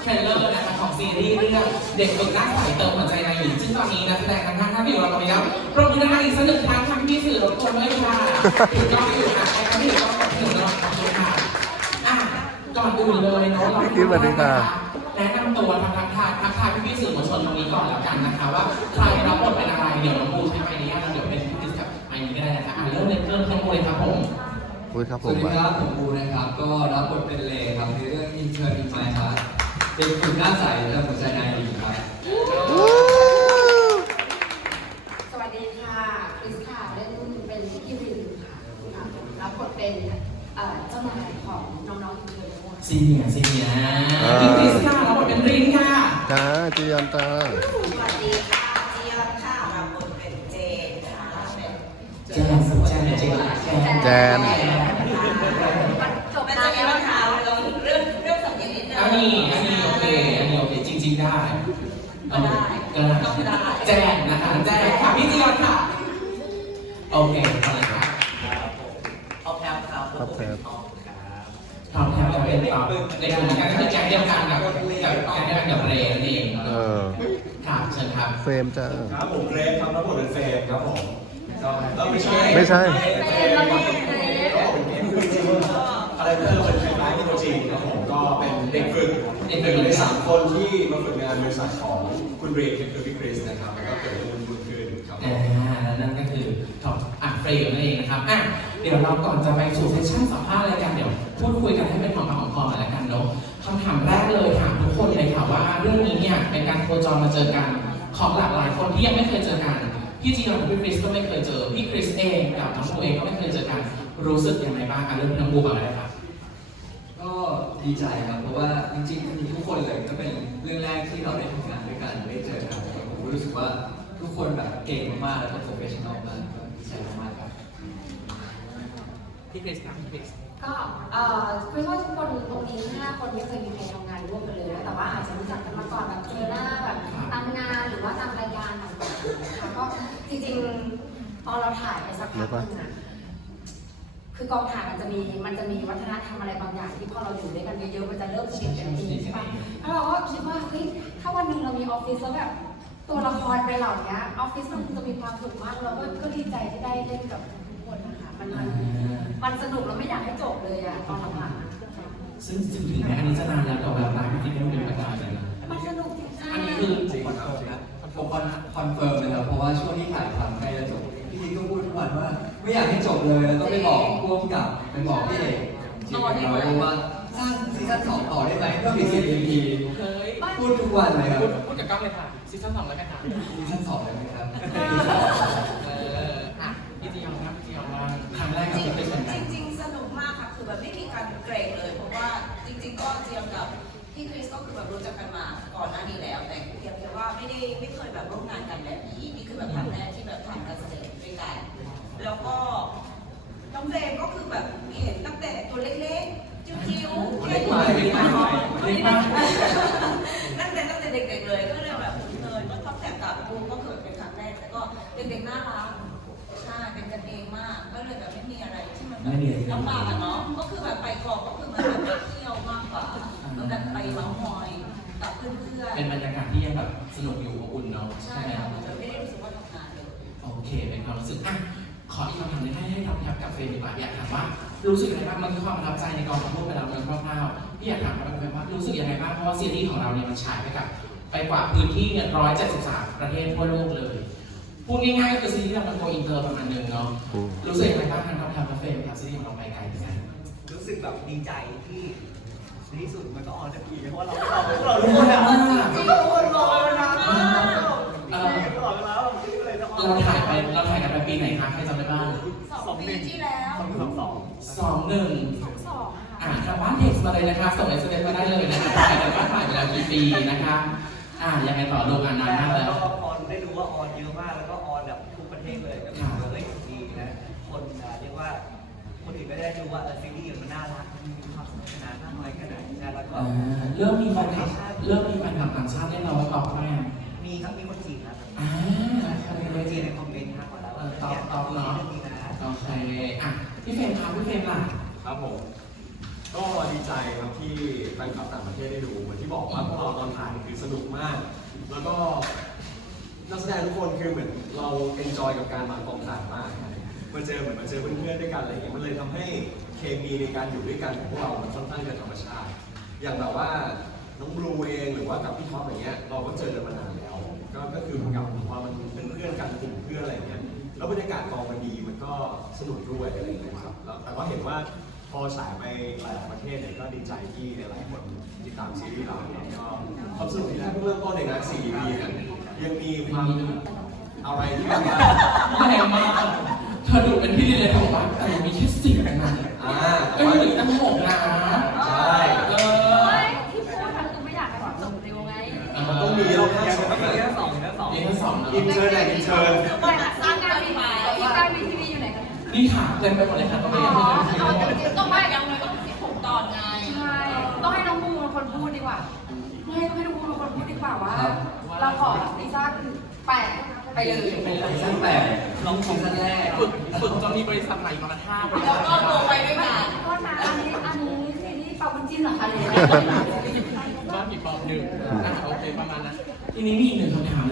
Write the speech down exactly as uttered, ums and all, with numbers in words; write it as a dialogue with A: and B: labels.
A: รลเลอร์นะคะของซีรีส์เรื่องเด็กฝึกหน้าใสเติมหัวใจในหญิงซึ่งตอนนี้นักแสดงทั้งห้าท่านที่อยู่เราตรงนี้แล้วปรบมือดังๆอีกสักหนึ่งครั้งทำพี่สื่อรบกวนด้วยค่ะถือกล้องอยู่ค่ะใครก็ถือกล้องถือกล้องขอบคุณค่ะอ่ะก่อนอื่นเลยเนาะเราคิดว่าแนะนำตัวทักทายทักทายพี่ๆสื่อมวลชนตรงนี้ก่อนแล้วกันนะคะว่าใครรับบทเป็นอะไรเดี๋ยวน้องปูใช้ไมค์นี้นะเดี๋ยวเป็นพี่ดิสกับไมค์นี้ก็ได้นะคะเริ่มเลยเริ่มน้องปูเลยครับผม
B: สวัสดีครับผม
C: ผมปูนะครับก็รับบทเป็นเลครับในเรื่อง Intern in My Heart เป็นฝึกหน้าใสและหัวใจนายดีครับ
D: สวัสดีค่ะคริสค่ะเล่นเป็นพี่รินค่ะรับบทเป็นเจ้านายของน้องๆอินเทอร์ด้วย
A: ซีเนียซีเนียพี่คริสค่ะรับบทเป็นรินค่ะ
B: จ้าจียอนตา
D: สวัสดีค่ะจียอนค่ะรับบทเป็นเจนค่ะเป็น
A: แจนแจนเจน
B: แจน
D: จบแล้วมีปัญหาเรื่องเรื่องเรื่องสำเนียงนิดนึง
A: อันนี้อันนี้โอเคอันนี้โอเคจริงๆได้
D: ก็ได้
A: ก็ได้แจนนะคะแจนค่ะพี่จียอนค่ะโอเคอะไรค่ะ
C: เอาแพลวครับ
B: ครับแพลว
A: ทำแทนจะเป็นต่อในกลุ่มการคือแก๊งเดียวกันกับกับแก๊งเดียวกันกับเรนนั่นเองเออครับเชิญครับ
B: เฟรมจ้า
E: ครับผมเรนครับรับบทเป็นเฟรมครับผมก็ไม่ใช่
B: ไม่ใช่
E: คาแรคเตอร์เป็นคล้ายๆที่ตัวจริงครับผมก็เป็นเด็กฝึกเด็กฝึกในสามคนที่มาฝึกงานบริษัทของคุณเรนคือพี่คริสนะครับแล้วก็เกิดเรื่องบุญขึ้นครับ
A: อ่านั่นก็คือท็อปอ่ะเฟรมนั่นเองนะครับอ่ะเดี๋ยวเราก่อนจะไปสู่เซสชั่นสัมภาษณ์อะไรกันเดี๋ยวพูดคุยกันให้เป็นหอมปากหอมคอหน่อยละกันเนาะคำถามแรกเลยถามทุกคนเลยค่ะว่าเรื่องนี้เนี่ยเป็นการโคจรมาเจอกันของหลากหลายคนที่ยังไม่เคยเจอกันพี่จียอนกับพี่คริสก็ไม่เคยเจอพี่คริสเองกับน้องโมเองก็ไม่เคยเจอกันรู้สึกยังไงบ้างการเรื่องน้องบูก่อนเลยครับ
C: ก็ดีใจครับเพราะว่าจริงๆทุกคนเลยก็เป็นเรื่องแรกที่เราได้ทำงานด้วยกันได้เจอกันผมรู้สึกว่าทุกคนแบบเก่งมากๆแล้วก็โปรเฟชชั่นอลมากดีใจมากๆครับ
A: พี่คริสครับพี่คริส
D: ก็เอ่อคือว่าทุกคนตรงนี้ห้าคนไม่เคยมีใครทำงานร่วมกันเลยนะแต่ว่าอาจจะรู้จักกันมาก่อนแบบเจอหน้าแบบตามงานหรือว่าตามรายการต่างๆนะคะก็จริงๆตอนเราถ่ายไปสักพักนึงนะคือกองถ่ายมันจะมีมันจะมีวัฒนธรรมอะไรบางอย่างที่พอเราอยู่ด้วยกันเยอะๆมันจะเริ่มเปลี่ยนเป็นจริงใช่ปะแล้วเราก็คิดว่าเฮ้ยถ้าวันหนึ่งเรามีออฟฟิศแล้วแบบตัวละครไปเหล่านี้ออฟฟิศมันจะมีความสุขมากเราก็ก็ดีใจที่ได้เล่นกับทุกคนนะคะมันมันมันสนุกเราไม่อยากให้จบเลยอะตอนหลังๆ
A: ซึ่งถึงแม้อันนี้จะนานแล้วแต่แบบร้านพี่คิดว่าเป็นประการเลยนะ
D: มันสนุกจริง
A: อันนี้คือ
C: จริงครับผมคอนเฟิร์มเลยครับเพราะว่าช่วงที่ถ่ายทำใกล้จะจบพี่ทีก็พูดทุกวันว่าไม่อยากให้จบเลยแล้วก็ไปบอกพ่วงกับไปบอกพี่เอกที่เป็นเราว่าสร้างซีซั่นสองต่อได้ไหมเพื่อมีสิบ อี พีพูดทุกวันเลยครับ
A: พูดกับกล้องเลยค่ะซีซั่นสองแล้วกันค่ะ
C: ซีซั่นสองเลยไหมครับ
A: เอออ่ะพี่จียอนครับพี่จียอนว่าครั้งแรกกับพี่เป็นยังไง
F: จริงๆสนุกมากค่ะคือแบบไม่มีการเกรงเลยเพราะว่าจริงๆก็เจียมกับพี่คริสก็คือแบบรู้จักกันมาก่อนหน้านี้แล้วแต่เพียงแต่ว่าไม่ได้ไม่เคยแบบร่วมงานกันแบบนี้นี่คือแบบครั้งแรกที่แบบทำการแสดงด้วยกันแล้วก็น้องเฟรมก็คือแบบเห็นตั้งแต่ตัวเล็กๆจิ้วๆแค่ตัวเล็กๆตั้งแต่ตั้งแต่เด็กๆเลยก็เลยแบบเออก็ท็อปแต่กับบูก็คือเป็นครั้งแรกแล้วก็เด็กๆน่ารักใช่เป็นกันเองมากก็เลยแบบไม่มีอะไรที่มันแบบลำบากอะเนาะก็คือแบบไปกองก็คือมันแบบไปเที่ยวมากกว่าแล้วแบบไปเมาท์มอยกับเพื่อนๆ
A: เป็นบรรยากาศที่ยังแบบสนุกอยู่อบอุ่นเนาะ
F: ใช่ค่ะมันจะไม่ได้รู้สึกว่าทำงานเลย
A: โอเคเป็นความรู้สึกอ่ะขออีกคำถามนึงให้ให้ทำยับกับเฟรมดีกว่าอยากถามว่ารู้สึกยังไงบ้างมันคือความประทับใจในกองทัพพูดไปแล้วเรื่องคร่าวๆพี่อยากถามว่าเป็นว่ารู้สึกยังไงบ้างเพราะว่าซีรีส์ของเราเนี่ยมันฉายไปกับไปกว่าพื้นที่เนี่ยร้อยเจ็ดสิบสามประเทศทั่วโลกเลยพูดง่ายๆก็คือซีรีส์เรามันโกอินเตอร์ประมาณนึงเนาะรู้สึกยังไงบ้างทางทำทำเฟรมครับซีรีส์ของเราไปไกลที่ไหน
G: รู้สึกแบบดีใจที่ในที่สุดมันก็ออนสักทีเพราะว่าเราเราเรารู้แล้วเราคนรอแล้วนะ
A: เราถ่ายไปเราถ่ายกันไปปีไหนคะใครจำได้บ้าง
F: สองปีที่แล้ว
G: สองสองสอง
A: สองหนึ่ง
F: สอง
A: อ่าทางบ้านเท็กซ์มาเลยนะคะส่งเอสเอ็มเอสมาได้เลยนะคะถ่ายกันว่าถ่ายไปแล้วกี่ปีนะคะอ่ายังไงต่อลงอ่านนานมากแล้ว
G: ออนได้รู้ว่าออนเยอะมากแล้วก็ออนแบบทุกประเทศเลยก็ถือว่าเฮ้ยดีนะคนเรียกว่าคนอื่นก็ได้ดูว่าเออซีรีส์มันน่ารักมีความสนุกสนานมากน้อยแค่ไหนนะแล้วก็
A: เริ่มมีแฟนคลับเริ่มมีแฟนคลับต่างชาติได้เราตอบไหม
G: มีครับมีคนจีนครับ
A: อ่า
G: มีคนจีนในคอมเมนต์มากกว่าแล้ว
A: ตอบตอบเนาะโอเคอ่ะพี่เฟรมครับพี่เฟรมล่ะ
E: ครับผมก็ดีใจครับที่แฟนคลับต่างประเทศได้ดูเหมือนที่บอกว่าพวกเราตอนถ่ายคือสนุกมาก แล้วก็นักแสดงทุกคนคือเหมือนเราเอนจอยกับการมากองถ่ายมากมาเจอเหมือนมาเจอเพื่อนๆด้วยกันอะไรอย่างเงี้ยมันเลยทำให้เคมีในการอยู่ด้วยกันของพวกเรามันค่อนข้างจะธรรมชาติ อย่างแบบว่าน้องบลูเองหรือว่ากับพี่ท็อปอย่างเงี้ยเราก็เจอกันมานานแล้ว ก็ก็คือกับพอมันเป็นเพื่อนกันกลุ่มเพื่อนอะไรอย่างเงี้ยแล้วบรรยากาศกองมันดีมันก็สนุกด้วยอะไรอย่างเงี้ยครับแล้วแต่ว่าเห็นว่าพอฉายไปหลายๆประเทศเนี่ยก็ดีใจที่หลายๆคนติดตามซีรีส์เราแล้วก็ความสนุกที่แค่เพิ่งเริ่มต้นเองนะสี่ อี พีเนี่ยยังมีความอะไรที่มันแบบ
A: แรงมากเธอดูเป็นพี่ดีเลยเธอบอกว่าแต่มันมีแค่สี่กันนะ
E: อ่า
A: ก็
E: แต่ว่า
A: เหลือตั้งหกนะ
E: ใช่
A: เอ
D: เฮ้
A: อย
D: ที่พูดทำคือไม่อยากให้แบบจบเร็วไง
E: มันต้องมีเราแค่
G: ยัง
E: สอง
G: มีแค่สองแค่สอง
A: เอ็นสองนะ
E: อินเทอร์เน็ตอินเทอร์
D: แต่สร้างการมีที่การมีทีวีอยู่ไหนกัน
A: นี่ค่ะเต็มไปหมดเลยค่ะตรงนี้
D: อ๋อ
A: ที่
D: เอา
A: เรา
D: จ
A: ที่
D: ริ
A: เรา
D: งๆต้องไม่
F: ยังไงก็สิบหกตอนไง
D: ใช่ต้องให้น้องบูเป็นคนพูดดีกว่าไม่ต้องให้น้องบูเป็นคนพูดดีกว่าว่า เราขอซีซั่นแปดไปเลย
C: ซีซั่นแปดน้องซีซั่นแรก
A: ฝึกฝึกจนมีบริษัทใหม่มาละห้าบริ
F: แล้
A: ษั
F: ว
A: ท
F: ก็ลงไปด้วยกัน
D: ก็นะอันนี้อันนี้ซีรีส์ปาบุญจิ้นเหรอคะหรือ
A: บ้านผีปอบหนึ่งอ่ะโอเคประมาณนั้นทีนี้มีอีกหนึ่งคำถาม